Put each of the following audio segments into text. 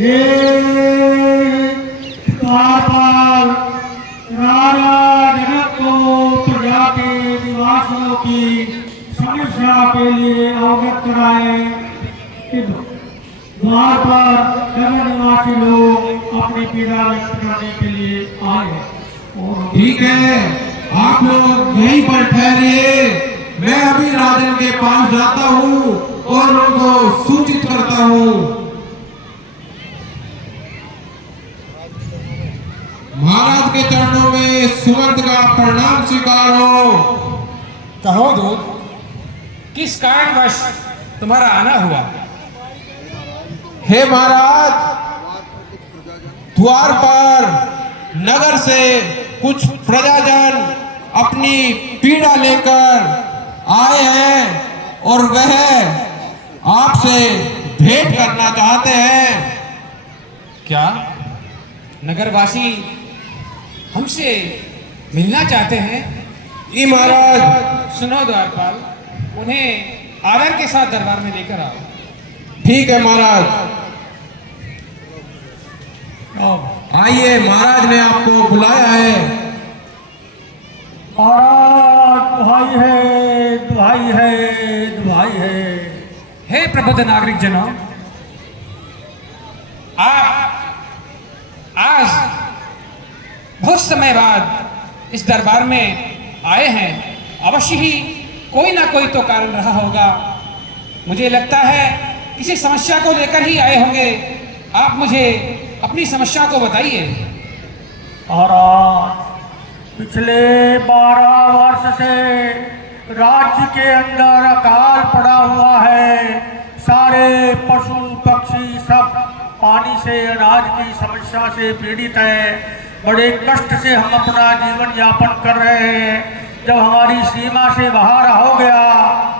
हे द्वारपाल, राजा जनक को प्रजा के निवासियों की समस्या के लिए अवगत कराए कि द्वार पर नगर निवासी लोग अपनी पीड़ा व्यक्त करने के लिए आए। ठीक है, आप लोग यहीं पर ठहरिए, मैं अभी राजन के पास जाता हूँ और उनको सूचित करता हूँ। महाराज के चरणों में सुमंत का प्रणाम स्वीकारो। कहो दूत, किस कारणवश तुम्हारा आना हुआ? हे महाराज, द्वार पर नगर से कुछ प्रजाजन अपनी पीड़ा लेकर आए हैं और वह आपसे भेंट करना चाहते हैं। क्या नगरवासी हमसे मिलना चाहते हैं? जी महाराज। सुनो द्वारपाल, उन्हें आदर के साथ दरबार में लेकर आओ। ठीक है महाराज। आइए, महाराज ने आपको बुलाया है। महाराज दुहाई है, दुहाई है, दुहाई है। हे प्रबुद्ध नागरिक जनों, आप आज बहुत समय बाद इस दरबार में आए हैं। अवश्य ही कोई ना कोई तो कारण रहा होगा। मुझे लगता है किसी समस्या को लेकर ही आए होंगे। आप मुझे अपनी समस्या को बताइए। महाराज, पिछले 12 वर्ष से राज्य के अंदर अकाल पड़ा हुआ है। सारे पशु पक्षी सब पानी से, अनाज की समस्या से पीड़ित है। बड़े कष्ट से हम अपना जीवन यापन कर रहे हैं। जब हमारी सीमा से बाहर हो गया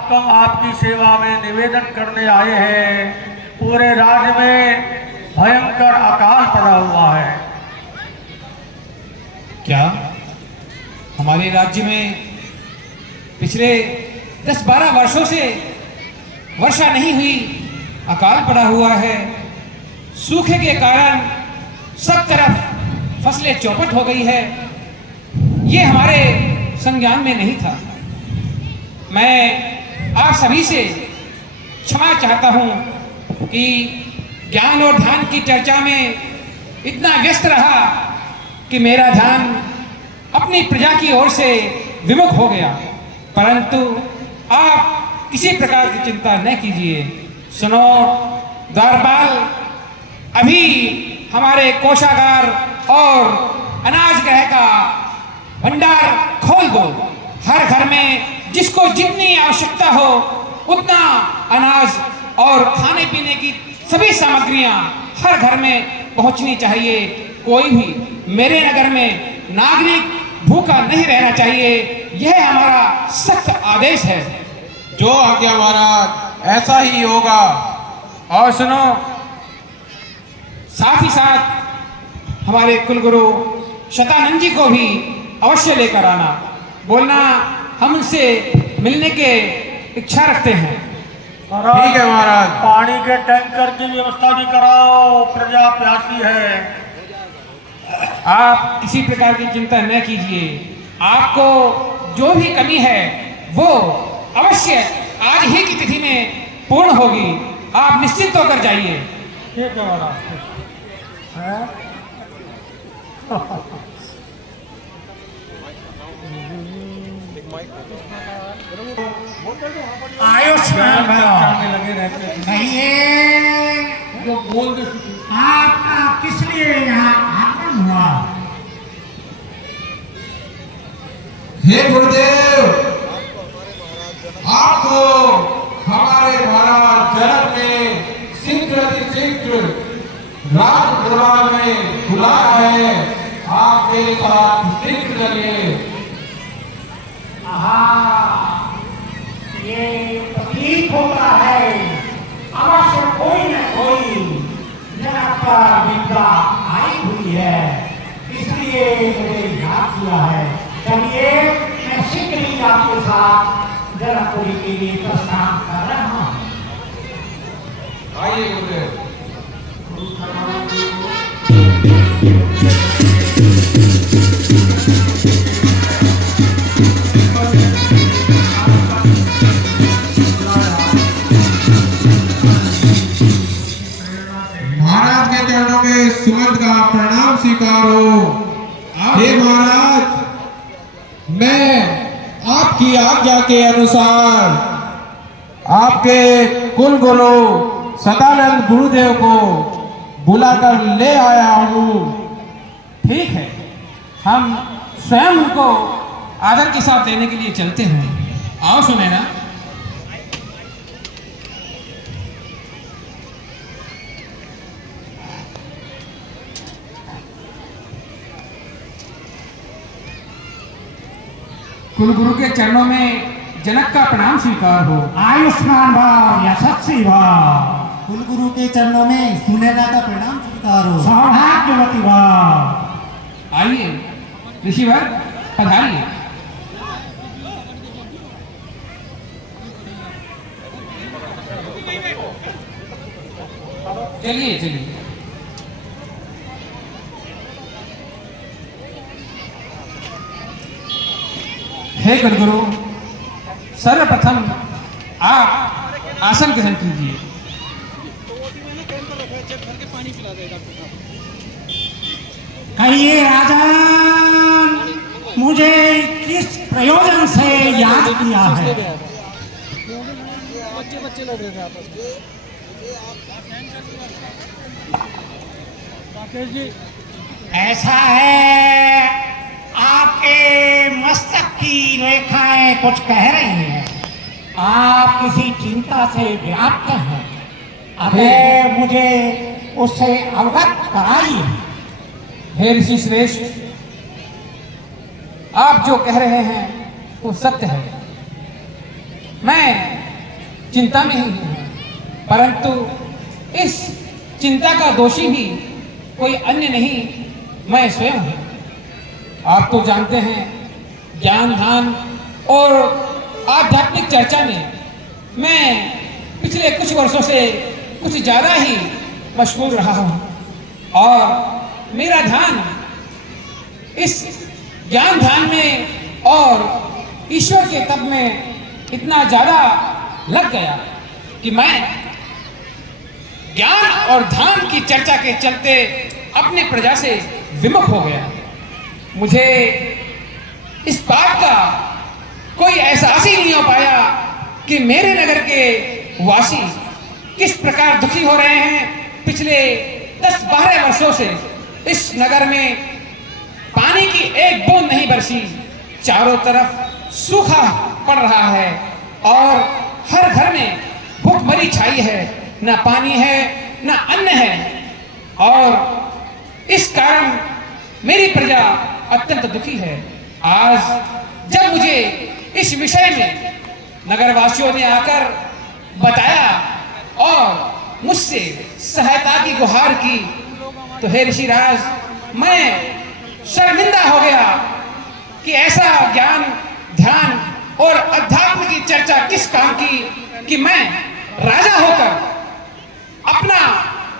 तो हम आपकी सेवा में निवेदन करने आए हैं। पूरे राज्य में भयंकर अकाल पड़ा हुआ है। क्या हमारे राज्य में पिछले 10-12 वर्षों से वर्षा नहीं हुई, अकाल पड़ा हुआ है? सूखे के कारण सब तरफ फसलें चौपट हो गई है। ये हमारे संज्ञान में नहीं था। मैं आप सभी से क्षमा चाहता हूं कि ज्ञान और ध्यान की चर्चा में इतना व्यस्त रहा कि मेरा ध्यान अपनी प्रजा की ओर से विमुख हो गया। परंतु आप किसी प्रकार की चिंता न कीजिए। सुनो द्वारपाल, अभी हमारे कोषागार और अनाज गृह का भंडार खोल दो। हर घर में जिसको जितनी आवश्यकता हो उतना अनाज और खाने पीने की सभी सामग्रियां हर घर में पहुंचनी चाहिए। कोई भी मेरे नगर में नागरिक भूखा नहीं रहना चाहिए। यह हमारा सख्त आदेश है। जो आज्ञा महाराज, ऐसा ही होगा। और सुनो, साथ ही साथ हमारे कुलगुरु शतानंद जी को भी अवश्य लेकर आना। बोलना हम उनसे मिलने के इच्छा रखते हैं। ठीक है महाराज। पानी के टैंकर की व्यवस्था भी कराओ, प्रजा प्यासी है। आप किसी प्रकार की चिंता न कीजिए। आपको जो भी कमी है वो अवश्य आज ही की तिथि में पूर्ण होगी। आप निश्चिंत होकर जाइए। ठीक है महाराज। आयुष्मान भव। लगे रहते हैं। कहिए, जो बोल दे आपका किस लिए यहाँ आगमन हुआ? हे गुरुदेव, आपको हमारे महाराज जनक ने शीघ्र राज दरबार में बुलाया है। आप मेरे साथ शीघ्र चलिए। ये प्रतीत होता है अवश्य कोई न कोई जनक पर विपदा आई हुई है, इसलिए मुझे याद किया है। चलिए, मैं शीघ्र ही आपके साथ जनकपुरी के लिए प्रस्थान कर रहा हूँ। आइए गुरुदेव। सुमंत का प्रणाम स्वीकारो। हे महाराज, मैं आपकी आज्ञा के अनुसार आपके कुल गुरु सदानंद गुरुदेव को बुलाकर ले आया हूँ। ठीक है, हम स्वयं उनको आदर के साथ लेने के लिए चलते हैं। आओ सुनैना। कुल गुरु के चरणों में जनक का प्रणाम स्वीकार हो। आयुष्मान भाव, यशस्वी भाव, कुलगुरु के चरणों में सुनैना का प्रणाम स्वीकार हो। सौभाग्यवती भाव। आइए ऋषिवर, पधारिए। चलिए चलिए। हे कुलगुरु, सर्वप्रथम आप आसन ग्रहण कीजिए। कहिए राजन, मुझे किस प्रयोजन से याद किया है? बच्चे लड़ रहे थे आपस में। ऐसा है, आपके मस्तक की रेखाएं कुछ कह रही हैं। आप किसी चिंता से व्याप्त हैं। अरे मुझे उससे अवगत कराइए। हे ऋषि श्रेष्ठ, आप जो कह रहे हैं वो सत्य है। मैं चिंता में ही हूँ, परंतु इस चिंता का दोषी भी कोई अन्य नहीं, मैं स्वयं हूँ। आप तो जानते हैं, ज्ञान ध्यान और आध्यात्मिक चर्चा में मैं पिछले कुछ वर्षों से कुछ ज़्यादा ही मशगूल रहा हूँ और मेरा ध्यान इस ज्ञान ध्यान में और ईश्वर के तप में इतना ज़्यादा लग गया कि मैं ज्ञान और ध्यान की चर्चा के चलते अपने प्रजा से विमुख हो गया। मुझे इस बात का कोई एहसास ही नहीं हो पाया कि मेरे नगर के वासी किस प्रकार दुखी हो रहे हैं। पिछले 10-12 वर्षों से इस नगर में पानी की एक बूंद नहीं बरसी, चारों तरफ सूखा पड़ रहा है और हर घर में भूखमरी छाई है, ना पानी है ना अन्न है और इस कारण मेरी प्रजा अत्यंत दुखी है। आज जब मुझे इस विषय में नगरवासियों ने आकर बताया और मुझसे सहायता की गुहार की, तो हे ऋषिराज, मैं शर्मिंदा हो गया कि ऐसा ज्ञान ध्यान और अध्यात्म की चर्चा किस काम की कि मैं राजा होकर अपना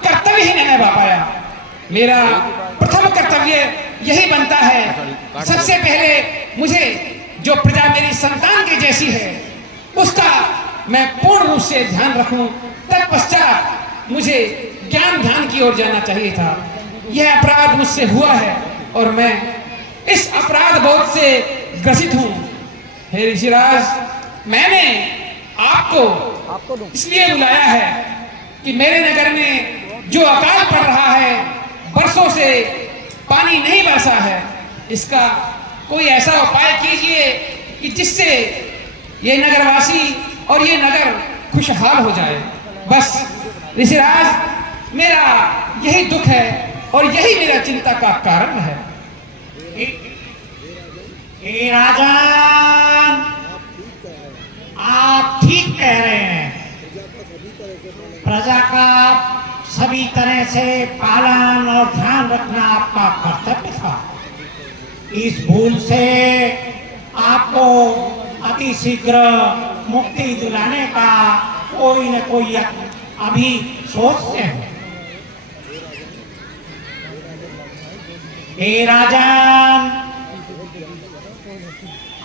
कर्तव्य ही नहीं निभा पाया। मेरा प्रथम कर्तव्य यही बनता है, सबसे पहले मुझे जो प्रजा मेरी संतान की जैसी है उसका मैं पूर्ण रूप से ध्यान रखूं, तत्पश्चात मुझे ज्ञान ध्यान की ओर जाना चाहिए था। यह अपराध मुझसे हुआ है और मैं इस अपराध बोध से ग्रसित हूं। हे ऋषिराज, मैंने आपको इसलिए बुलाया है कि मेरे नगर में जो अकाल पड़ रहा है, बरसों से पानी नहीं बरसा है, इसका कोई ऐसा उपाय कीजिए कि जिससे ये नगरवासी और ये नगर खुशहाल हो जाए। बस ऋषिराज, मेरा यही दुख है और यही मेरा चिंता का कारण है। हे राजन, आप ठीक कह रहे हैं। प्रजा का सभी तरह से पालन और ध्यान रखना आपका कर्तव्य था। इस भूल से आपको अति शीघ्र मुक्ति दिलाने का कोई न कोई अभी सोचते हैं। हे राजन,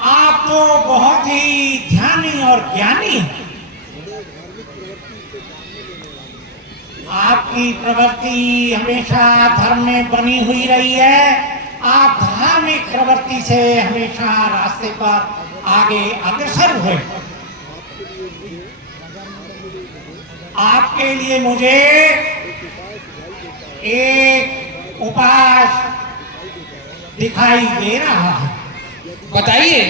आप तो बहुत ही ध्यानी और ज्ञानी हैं। आपकी प्रवृत्ति हमेशा धर्म में बनी हुई रही है। आप धार्मिक प्रवृत्ति से हमेशा रास्ते पर आगे अग्रसर हुए। आपके लिए मुझे एक उपाय दिखाई दे रहा है। बताइए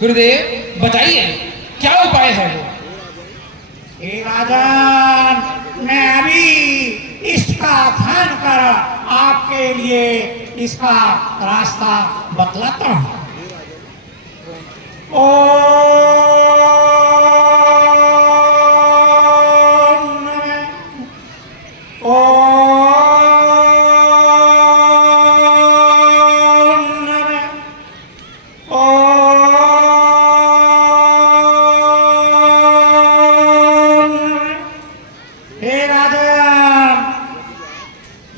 गुरुदेव, बताइए क्या उपाय है वो? हे राजन, मैं अभी इसका ध्यान कर आपके लिए इसका रास्ता बतलाता हूं। हे राजन,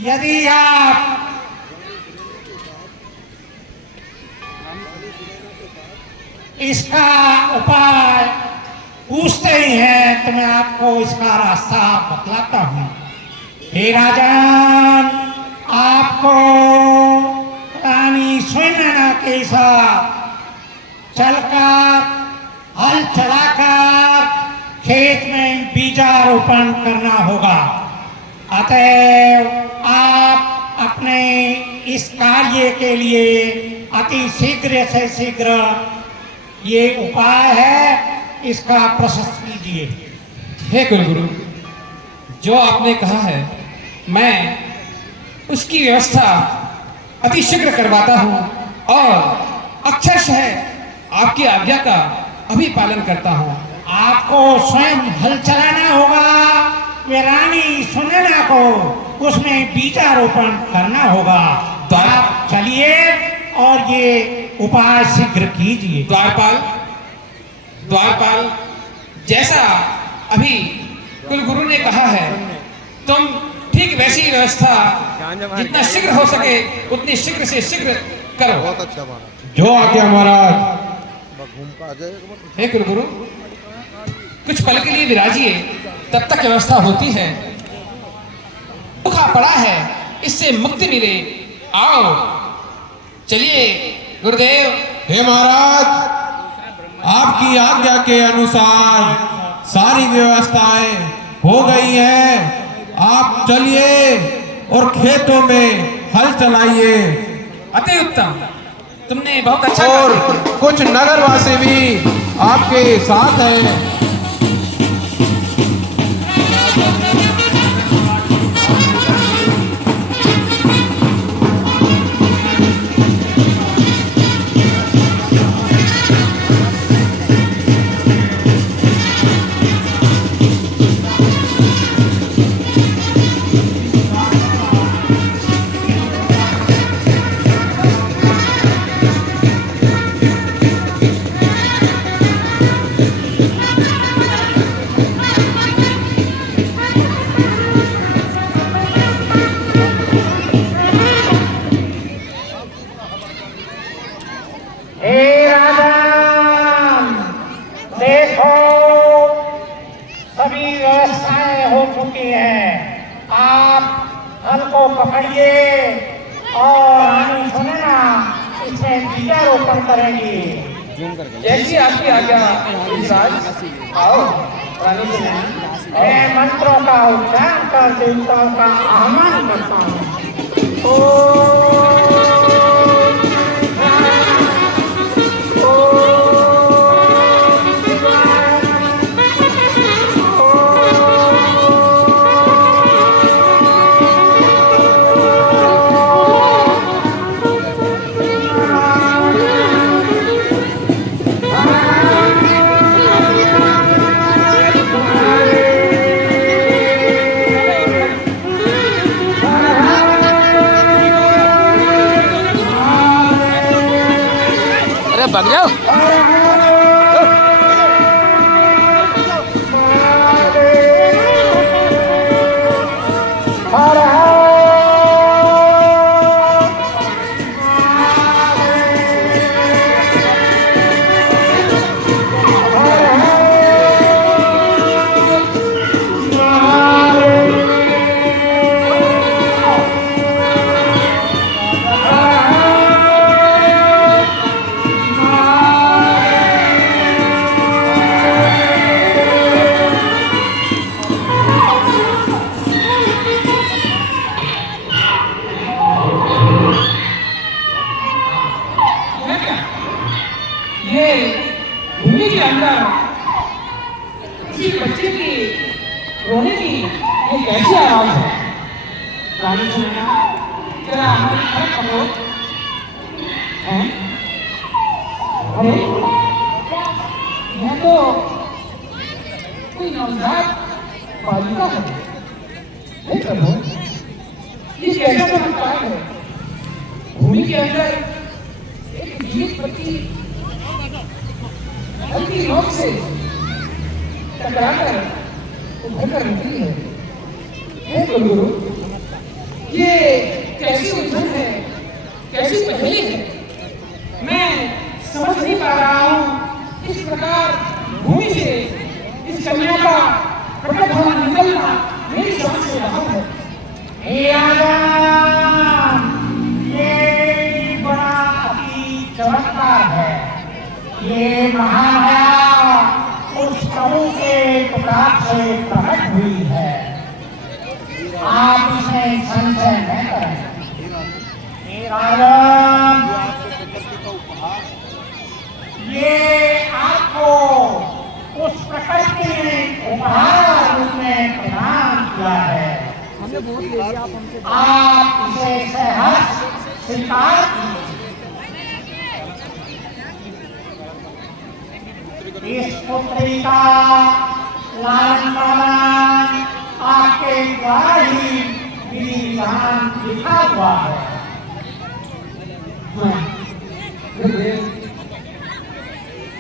यदि आप इसका उपाय पूछते ही हैं तो मैं आपको इसका रास्ता बतलाता हूं। हे राजन, आपको रानी सुनैना के साथ चलकर हल चलाकर खेत में बीजारोपण करना होगा। अतएव आप अपने इस कार्य के लिए अति शीघ्र से शीघ्र ये उपाय है, इसका प्रशस्त कीजिए। हे गुरु, जो आपने कहा है मैं उसकी व्यवस्था अति शीघ्र करवाता हूँ और अक्षरशः आपकी आज्ञा का अभी पालन करता हूँ। आपको स्वयं हल चलाना होगा, वे रानी सुनैना को उसमें बीजारोपण करना होगा। तो आप चलिए और ये उपाय शीघ्र कीजिए। द्वारपाल, जैसा अभी कुलगुरु ने कहा है तुम ठीक वैसी व्यवस्था जितना शीघ्र हो सके उतनी शीघ्र से शीघ्र करो। जो आज्ञा महाराज। हे कुलगुरु, कुछ पल के लिए विराजिए, तब तक व्यवस्था होती है। भूखा पड़ा है, इससे मुक्ति मिले। आओ चलिए गुरुदेव। हे महाराज, आपकी आज्ञा के अनुसार सारी व्यवस्थाएं हो गई हैं। आप चलिए और खेतों में हल चलाइए। अति उत्तम, तुमने बहुत अच्छा और कुछ नगरवासी भी आपके साथ हैं। जैसी आपकी आज्ञा युवराज। आओ रानी सुनैना। मैं मंत्रों का उच्चारण कर देवताओं का आह्वान करता हूँ। भाग जाओ। ये कैसी आवाज है? रानी सुनैना, जरा हमारी तरफ पकड़ो। हैं? अरे यह तो कोई नवजात बालिका है। हे प्रभु, ये कैसा चमत्कार है? भूमि के अंदर एक जीवित बच्ची हल्की नोक से टकराकर उभरकर निकली है। हे गुरु, ये कैसी उलझन है, कैसी पहेली है? मैं समझ नहीं पा रहा हूँ। इस प्रकार भूमि से इस कन्या का प्रकट होना, निकलना मेरी समझ से बाहर है। हे आदम, ये बड़ा अति चमत्कार है। ये महामाया उस प्रभु के प्रताप से प्रकट हुई है। आप इसमें संशय न करें। हे आदम, ये आपको उस प्रकृति ने उपहार रूप में प्रदान किया है। आप इसे सहर्ष स्वीकार कीजिए। इस पुत्री का लालन पालन आपके द्वारा ही विधि विधान लिखा हुआ है।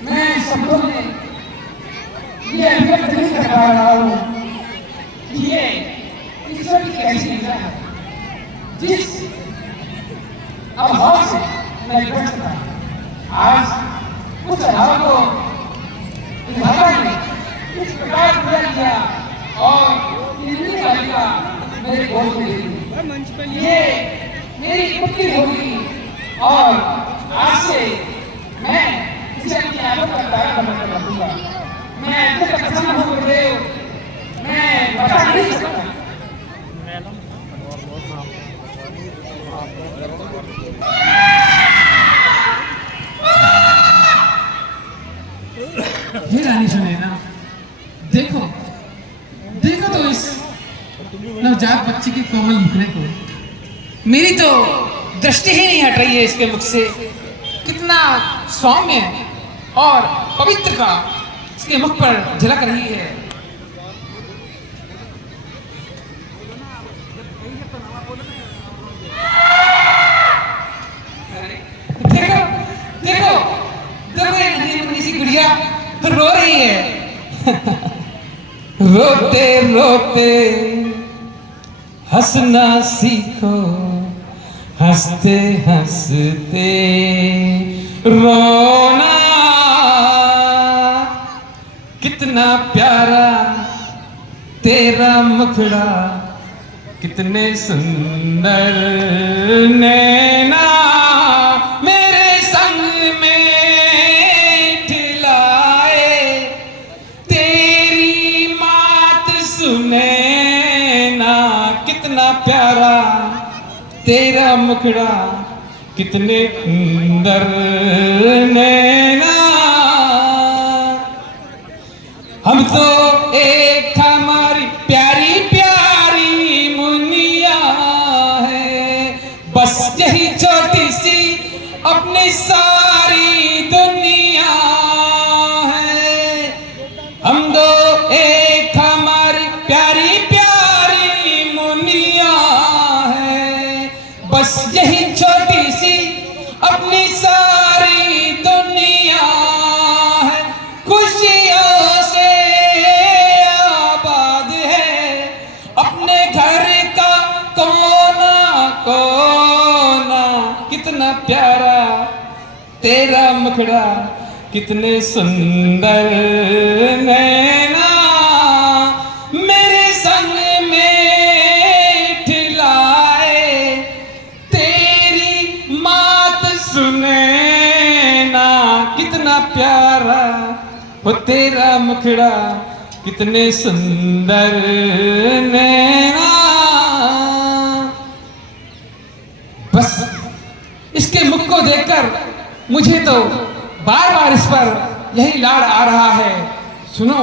मैं शब्दों में ये अभिव्यक्त नहीं कर पा रहा हूँ कि ये ईश्वर की कैसी लीला है, जिस अभाव से मैं व्यक्त था। आज उस अभाव को भगवान ने इस प्रकार पूरा किया और इतनी बालिका मेरे गोद में दी। ये मेरी पुत्री होगी और आज से मैं इसे अपनी आदत का दायरा बनाकर रखूंगा। मैं आपको प्रसन्न हूँ गुरुदेव, मैं बता नहीं सकता। हे रानी सुनैना, देखो देखो तो इस नवजात बच्ची के कोमल मुखड़े को। मेरी तो दृष्टि ही नहीं हट रही है इसके मुख से। कितना सौम्य और पवित्र का इसके मुख पर झलक रही है। देखो देखो देखो, ये नन्ही सी गुड़िया रो रही है। रोते रोते हंसना सीखो, हंसते हंसते रोना। कितना प्यारा तेरा मुखड़ा, कितने सुंदर नैना मेरे संग में ठिलाए। तेरी मात सुने ना, कितना प्यारा तेरा मुखड़ा, कितने सुंदर नैना। हम तो एक हमारी प्यारी प्यारी मुनिया है, बस यही छोटी सी अपनी सारी दुनिया है। हम दो एक हमारी प्यारी प्यारी मुनिया है, बस यही छोटी सी अपनी सारी दुनिया है। खुशियों से आबाद है अपने घर का कोना कोना। कितना प्यारा तेरा मुखड़ा, कितने सुंदर नैना मेरे संग में ठिलाए। तेरी मात सुने ना, कितना प्यारा वो तेरा मुखड़ा, कितने सुंदर नैना। बस इसके मुख को देखकर मुझे तो बार बार इस पर यही लाड़ आ रहा है। सुनो,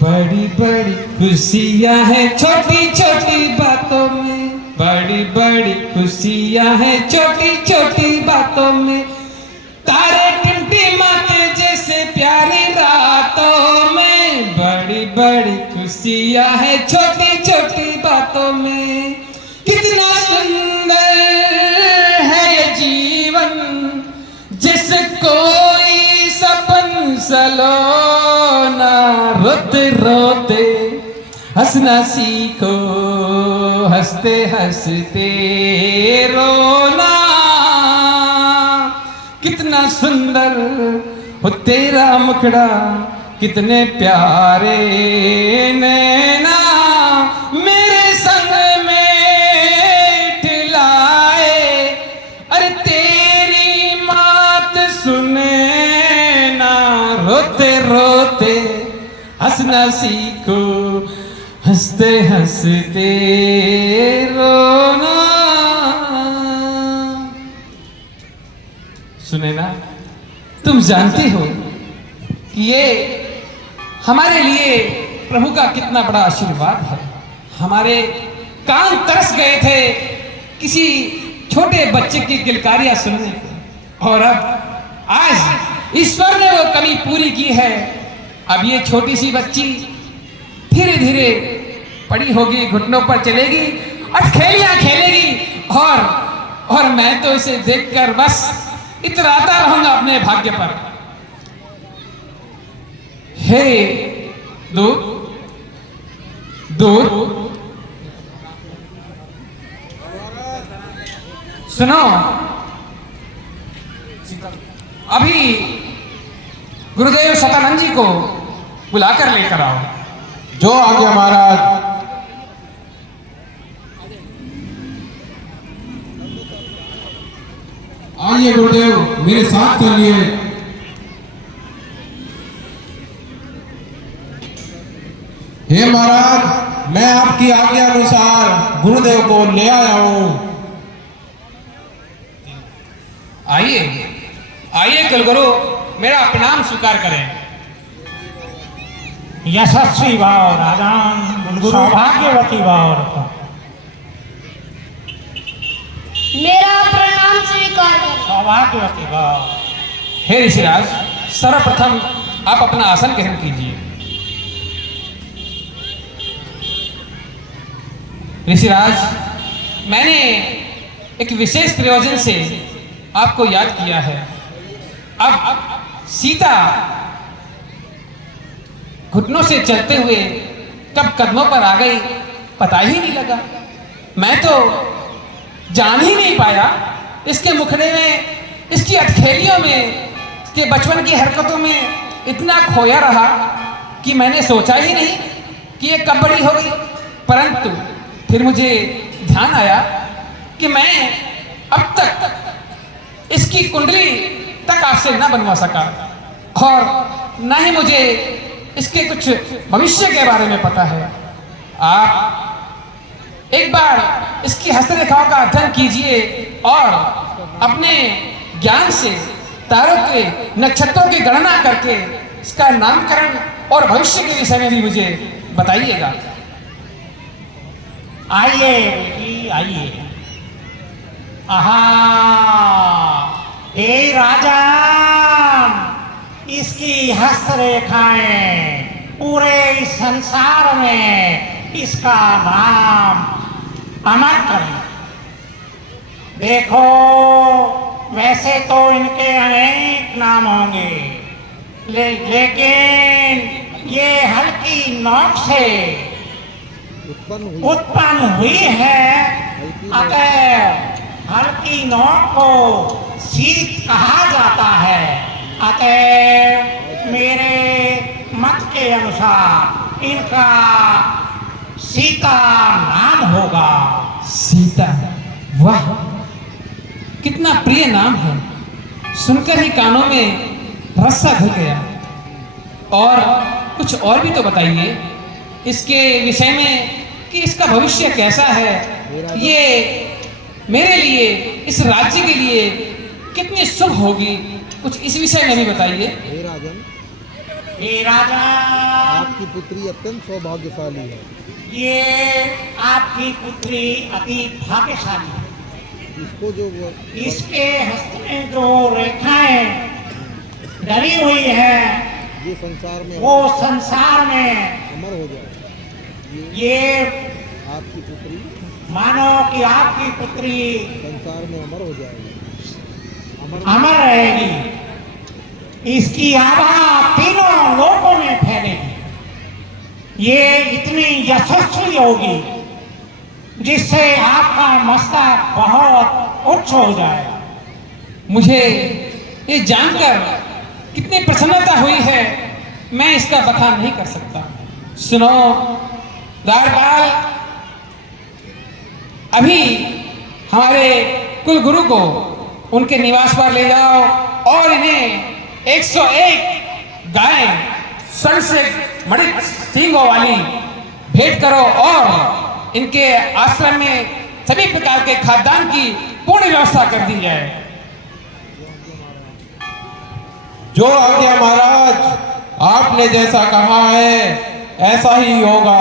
बड़ी बड़ी खुशियां हैं छोटी छोटी बातों में, बड़ी बड़ी खुशियां हैं छोटी छोटी बातों में, तारे टिमटिमाते जैसे प्यारी रातों में, बड़ी बड़ी खुशियां हैं छोटी छोटी बातों में। कितना सुंदर है ये जीवन, जिस कोई सपन सलोना, रोते रोते हंसना सीखो, हंसते हंसते रोना। कितना सुंदर हो तेरा मुखड़ा, कितने प्यारे नैना, मेरे संग में ठिलाए, अरे तेरी बात सुने ना, रोते रोते हंसना सीखो, हंसते हंसते रोना। सुने ना, तुम जानते हो कि ये हमारे लिए प्रभु का कितना बड़ा आशीर्वाद है। हमारे कान तरस गए थे किसी छोटे बच्चे की किलकारियां सुनने को, और अब आज ईश्वर ने वो कमी पूरी की है। अब ये छोटी सी बच्ची धीरे धीरे बड़ी होगी, घुटनों पर चलेगी, अटखेलियां खेलेगी, और मैं तो इसे देखकर बस इतराता रहूंगा अपने भाग्य पर। हे दूत, दूत, सुनो, अभी गुरुदेव सतानंद जी को बुलाकर लेकर आओ। जो आज्ञा महाराज। आइए गुरुदेव, मेरे साथ चलिए। हे महाराज, मैं आपकी आज्ञा अनुसार गुरुदेव को ले आया हूं। आइए आइए कुलगुरु, मेरा प्रणाम स्वीकार करें। यशस्वी भाव राजान, सौभाग्यवती भाव। मेरा प्रणाम स्वीकार करें। सौभाग्यवती भाव। हे ऋषिराज, सर्वप्रथम आप अपना आसन ग्रहण कीजिए। ऋषिराज, मैंने एक विशेष प्रयोजन से आपको याद किया है। अब सीता घुटनों से चलते हुए कब कदमों पर आ गई पता ही नहीं लगा। मैं तो जान ही नहीं पाया इसके मुखड़े में, इसकी अटखेलियों में, इसके बचपन की हरकतों में इतना खोया रहा कि मैंने सोचा ही नहीं कि ये कब बड़ी होगी। परंतु फिर मुझे ध्यान आया कि मैं अब तक इसकी कुंडली तक आपसे न बनवा सका, और न ही मुझे इसके कुछ भविष्य के बारे में पता है। आप एक बार इसकी हस्तरेखाओं का अध्ययन कीजिए और अपने ज्ञान से तारों के, नक्षत्रों की गणना करके इसका नामकरण और भविष्य के विषय में भी मुझे बताइएगा। आइए बेटी, आइए। आहा, हे राजान, इसकी हस्तरेखाएं पूरे इस संसार में इसका नाम अमर करें। देखो, वैसे तो इनके अनेक नाम होंगे, लेकिन ये हल्की नोक से उत्पन्न हुई है, अतः हल्की नोक को शीत कहा जाता है। अतः मेरे मत के अनुसार इनका सीता नाम होगा। सीता, वाह, कितना प्रिय नाम है। सुनकर ही कानों में रस्सा घुल गया। और कुछ और भी तो बताइए इसके विषय में कि इसका भविष्य कैसा है, ये मेरे लिए, इस राज्य के लिए कितनी शुभ होगी, कुछ इस विषय में भी बताइए। हे राजन, हे राजा, आपकी पुत्री अत्यंत सौभाग्यशाली है। ये आपकी पुत्री अति भाग्यशाली है। इसको जो इसके हस्त में जो रेखाएं डली हुई है ये संसार में वो संसार में अमर हो जाए। ये आपकी पुत्री मानो कि आपकी पुत्री संसार में अमर हो जाएगी। अमर रहेगी। इसकी आभा तीनों लोकों में फैलेगी। ये इतनी यशस्वी होगी जिससे आपका मस्तक बहुत उच्च हो जाएगा। मुझे ये जानकर कितनी प्रसन्नता हुई है, मैं इसका बखान नहीं कर सकता। सुनो द्वारपाल, अभी हमारे कुल गुरु को उनके निवास पर ले जाओ और इन्हें 101 गाय सन से मणिक सींगों वाली भेंट करो और इनके आश्रम में सभी प्रकार के खाद्यान्न की पूर्ण व्यवस्था कर दी जाए। जो आज्ञा महाराज, आपने जैसा कहा है ऐसा ही होगा।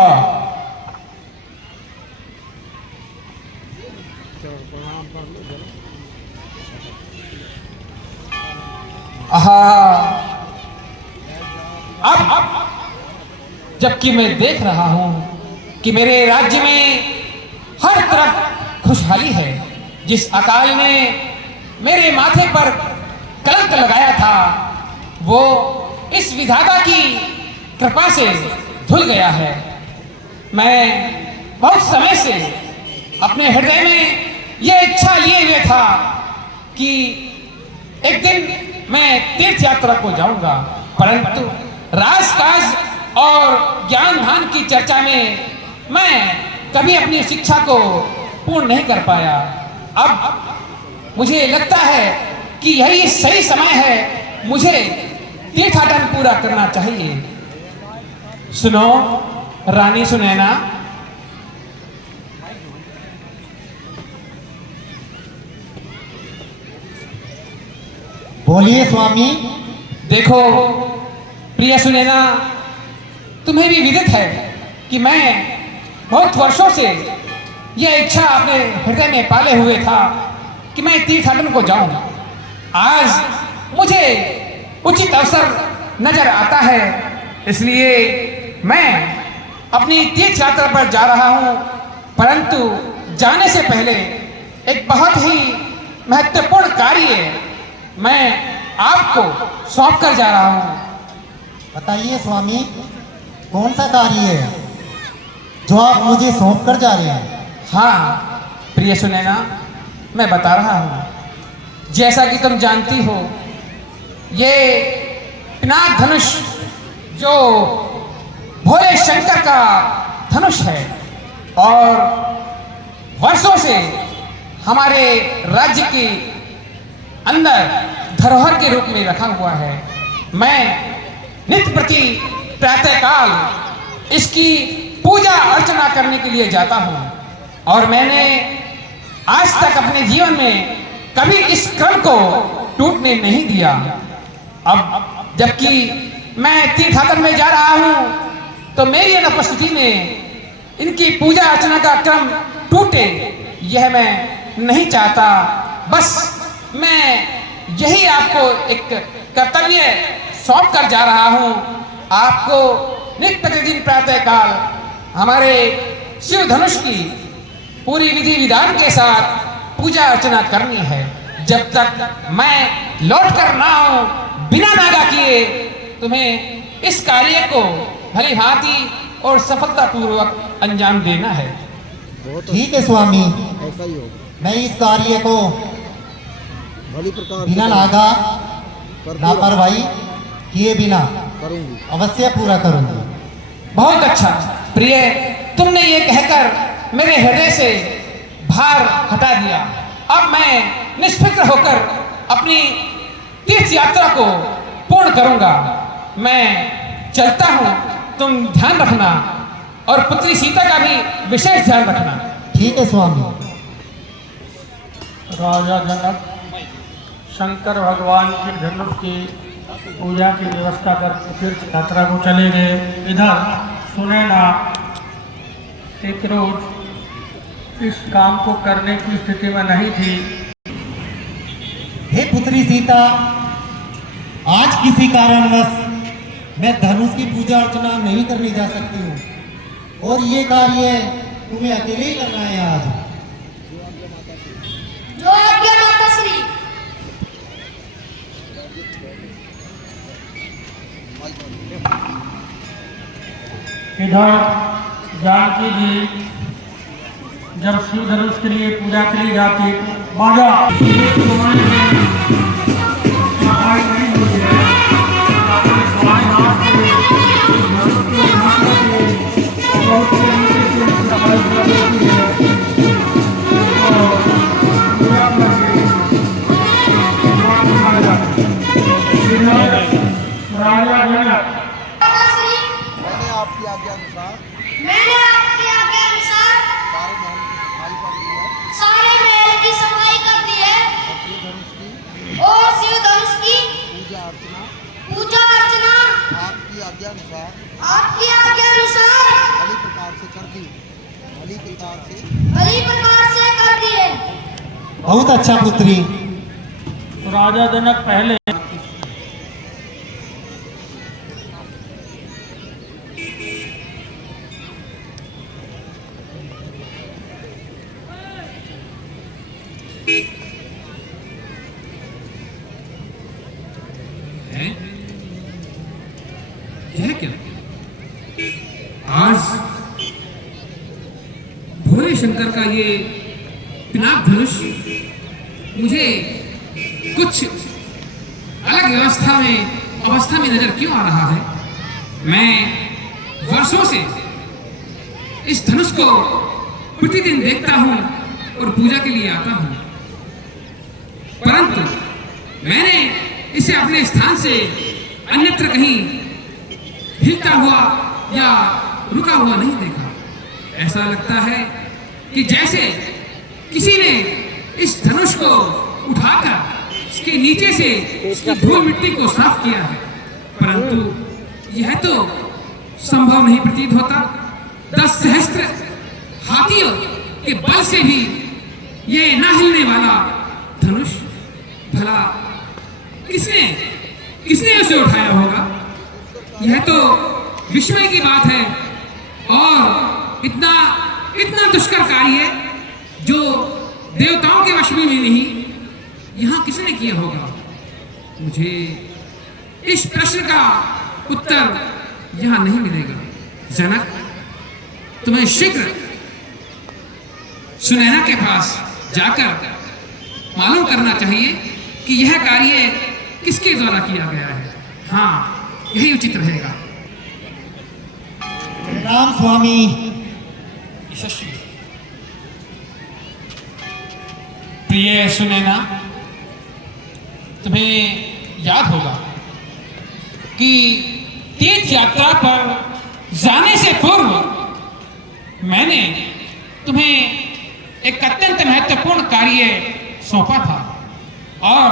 अब जबकि मैं देख रहा हूं कि मेरे राज्य में हर तरफ खुशहाली है, जिस अकाल ने मेरे माथे पर कलंक लगाया था वो इस विधाता की कृपा से धुल गया है। मैं बहुत समय से अपने हृदय में यह इच्छा लिए हुए था कि एक दिन मैं तीर्थ यात्रा को जाऊंगा, परंतु राजकाज और ज्ञान ध्यान की चर्चा में मैं कभी अपनी शिक्षा को पूर्ण नहीं कर पाया। अब मुझे लगता है कि यही सही समय है, मुझे तीर्थाटन पूरा करना चाहिए। सुनो रानी सुनैना, बोलिए स्वामी। देखो प्रिय सुनैना, तुम्हें भी विदित है कि मैं बहुत वर्षों से यह इच्छा अपने हृदय में पाले हुए था कि मैं तीर्थाटन को जाऊं। आज मुझे उचित अवसर नजर आता है, इसलिए मैं अपनी तीर्थ यात्रा पर जा रहा हूं, परंतु जाने से पहले एक बहुत ही महत्वपूर्ण कार्य मैं आपको सौंप कर जा रहा हूं। बताइए स्वामी, कौन सा कार्य है जो आप मुझे सौंप कर जा रहे हैं? हाँ प्रिय सुनैना, मैं बता रहा हूँ। जैसा कि तुम जानती हो, ये पिनाक धनुष जो भोले शंकर का धनुष है और वर्षों से हमारे राज्य के अंदर धरोहर के रूप में रखा हुआ है। मैं नित्य प्रति प्रातःकाल इसकी पूजा अर्चना करने के लिए जाता हूँ और मैंने आज तक अपने जीवन में कभी इस क्रम को टूटने नहीं दिया। अब जबकि मैं तीर्थाटन में जा रहा हूँ तो मेरी अनुपस्थिति में इनकी पूजा अर्चना का क्रम टूटे, यह मैं नहीं चाहता। बस मैं यही आपको एक कर्तव्य सौंप कर जा रहा हूँ। आपको नित्य प्रतिदिन प्रातःकाल हमारे शिव धनुष की पूरी विधि विधान के साथ पूजा अर्चना करनी है। जब तक मैं लौट कर ना आऊं बिना नागा किए, तुम्हें इस कार्य को भली भांति और सफलतापूर्वक अंजाम देना है। ठीक है स्वामी, ऐसा ही होगा। मैं इस कार्य को भली प्रकार बिना से नागा कर लापरवाही किए बिना करूंगी। अवश्य पूरा करूंगी। बहुत अच्छा प्रिय, तुमने ये कहकर मेरे हृदय से भार हटा दिया। अब मैं निष्फिक्र होकर अपनी तीर्थ यात्रा को पूर्ण करूंगा। मैं चलता हूं, तुम ध्यान रखना और पुत्री सीता का भी विशेष ध्यान रखना। ठीक है स्वामी। राजा जनक, शंकर भगवान के धनुष की पूजा की व्यवस्था कर तीर्थ यात्रा को चले गए। इधर सुनैना एक रोज इस काम को करने की स्थिति में नहीं थी। हे पुत्री सीता, आज किसी कारणवश मैं धनुष की पूजा अर्चना नहीं करने जा सकती हूँ और ये कार्य तुम्हें अकेले ही करना है आज। जो आज्ञा माता श्री। इधर जानकी जी जब शिव धनुष के लिए पूजा के लिए जाती बाजा राजा जनक माता श्री, मैंने आपकी आज्ञा अनुसार मैंने आपकी आज्ञा अनुसार सारे महल की सफाई कर दी है सारे महल की सफाई कर दी है और शिव धनुष की और शिव धनुष की पूजा अर्चना पूजा अर्चना आपकी आज्ञा अनुसार आपकी आज्ञा अनुसार भली प्रकार से कर दी, भली प्रकार से भली प्रकार से कर दी है। बहुत अच्छा पुत्री। राजा जनक पहले है? यह क्या? आज भोले शंकर का ये पिनाक धनुष मुझे कुछ अलग अवस्था में नजर क्यों आ रहा है? मैं वर्षों से इस धनुष को प्रतिदिन देखता हूं और पूजा के लिए आता हूं, परंतु मैंने इसे अपने स्थान से अन्यत्र कहीं हिलता हुआ या रुका हुआ नहीं देखा। ऐसा लगता है कि जैसे किसी ने इस धनुष को उठाकर इसके नीचे से इसकी धूल मिट्टी को साफ किया है, परंतु यह तो संभव नहीं प्रतीत होता। 10 सहस्त्र हाथियों के बल से भी ये ना हिलने वाला धनुष भला किसने उसे उठाया होगा? यह तो विस्मय की बात है और इतना दुष्कर कार्य जो देवताओं के वश में भी नहीं, यहाँ किसने किया होगा? मुझे इस प्रश्न का उत्तर यहाँ नहीं मिलेगा। जनक, तुम्हें शीघ्र सुनैना के पास जाकर मालूम करना चाहिए कि यह कार्य किसके द्वारा किया गया है। हाँ, यही उचित रहेगा। राम स्वामी। यशस्वी। प्रिय सुनैना, तुम्हें याद होगा कि तीर्थ यात्रा पर जाने से पूर्व मैंने तुम्हें एक अत्यंत महत्वपूर्ण कार्य सौंपा था और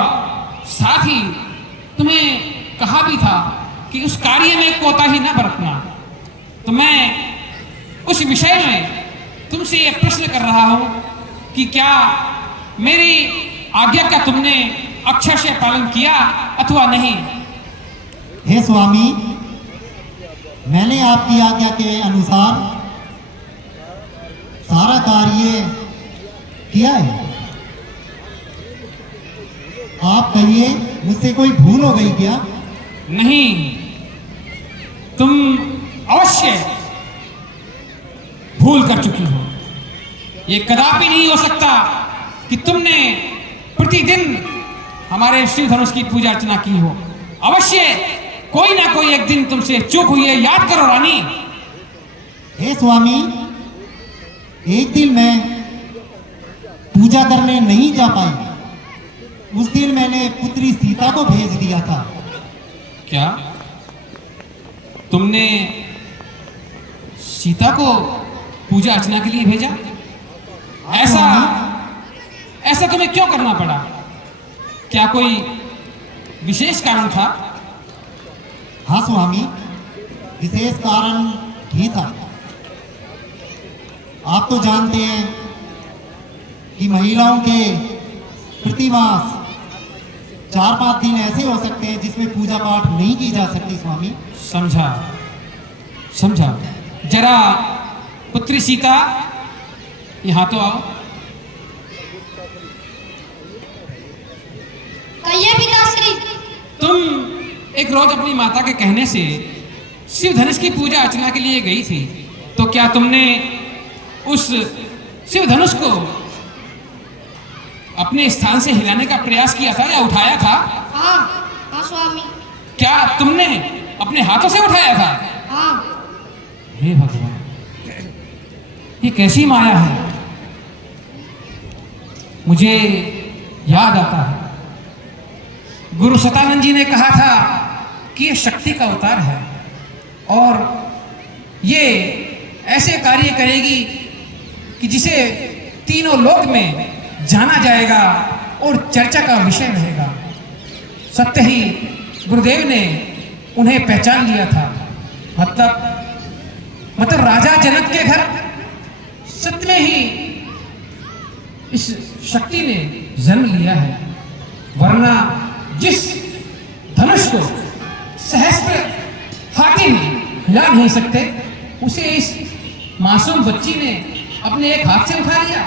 साथ ही तुम्हें कहा भी था कि उस कार्य में कोताही न बरतना। तो मैं उस विषय में तुमसे यह प्रश्न कर रहा हूं कि क्या मेरी आज्ञा का तुमने अक्षर से पालन किया अथवा नहीं? हे स्वामी, मैंने आपकी आज्ञा के अनुसार सारा कार्य किया है। आप कहिए, मुझसे कोई भूल हो गई क्या? नहीं, तुम अवश्य भूल कर चुकी हो। ये कदापि नहीं हो सकता कि तुमने प्रतिदिन हमारे शिव धनुष की पूजा अर्चना की हो। अवश्य कोई ना कोई एक दिन तुमसे चूक हुई है। याद करो रानी। हे स्वामी, एक दिन मैं पूजा करने नहीं जा पाई। उस दिन मैंने पुत्री सीता को भेज दिया था। क्या तुमने सीता को पूजा अर्चना के लिए भेजा? ऐसा तुम्हें क्यों करना पड़ा? क्या कोई विशेष कारण था? हाँ स्वामी, विशेष कारण ही था। आप तो जानते हैं कि महिलाओं के प्रतिमास 4-5 दिन ऐसे हो सकते हैं जिसमें पूजा पाठ नहीं की जा सकती स्वामी। समझा समझा। जरा पुत्री सीता यहाँ तो आओ। कहिए पिताश्री। तुम एक रोज अपनी माता के कहने से शिव धनुष की पूजा अर्चना के लिए गई थी, तो क्या तुमने उस शिव धनुष को अपने स्थान से हिलाने का प्रयास किया था या उठाया था? हाँ हाँ स्वामी। क्या तुमने अपने हाथों से उठाया था? हाँ। हे भगवान, ये कैसी माया है। मुझे याद आता है गुरु सतानंद जी ने कहा था कि ये शक्ति का अवतार है और ये ऐसे कार्य करेगी कि जिसे तीनों लोक में जाना जाएगा और चर्चा का विषय रहेगा। सत्य ही गुरुदेव ने उन्हें पहचान लिया था। मतलब राजा जनक के घर सत्य में ही इस शक्ति ने जन्म लिया है, वरना जिस धनुष को सहस्त्र हाथी हिला नहीं सकते उसे इस मासूम बच्ची ने अपने एक हाथ से उठा लिया।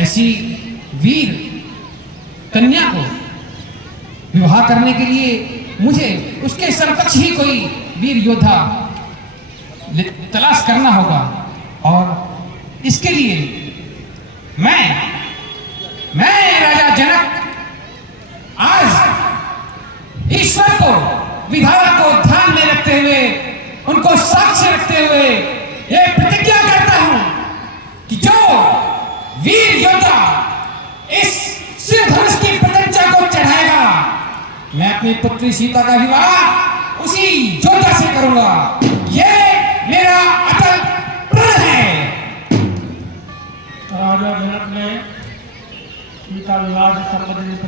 ऐसी वीर कन्या को विवाह करने के लिए मुझे उसके समकक्ष ही कोई वीर योद्धा तलाश करना होगा और इसके लिए मैं राजा जनक आज ईश्वर को, विधाता को ध्यान में रखते हुए, उनको साक्ष्य रखते हुए ये प्रतिज्ञा करता हूं कि जो वीर योद्धा इस शिव धनुष की प्रत्यंचा को चढ़ाएगा, मैं अपनी पुत्री सीता का विवाह उसी योद्धा से करूंगा। ये मेरा अटल प्रण है। राजा जनक ने सीता विवाह से संबंधित